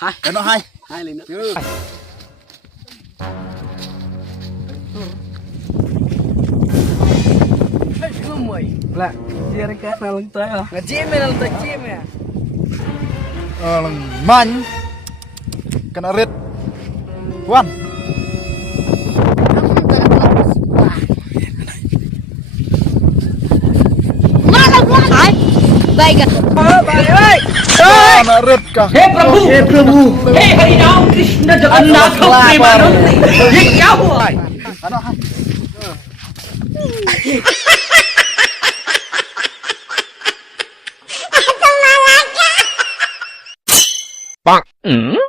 hai Cái nó hai. hai lần nữa mày là chia cái cá nào lên tới hả là chia mày lên tới chia mày Man. Kena red. Wan. Baik. Kena red kah? हे प्रभु हे हरि राम कृष्ण जगन्नाथ प्रेमानंद ये क्या हुआ Ano hai. Bang.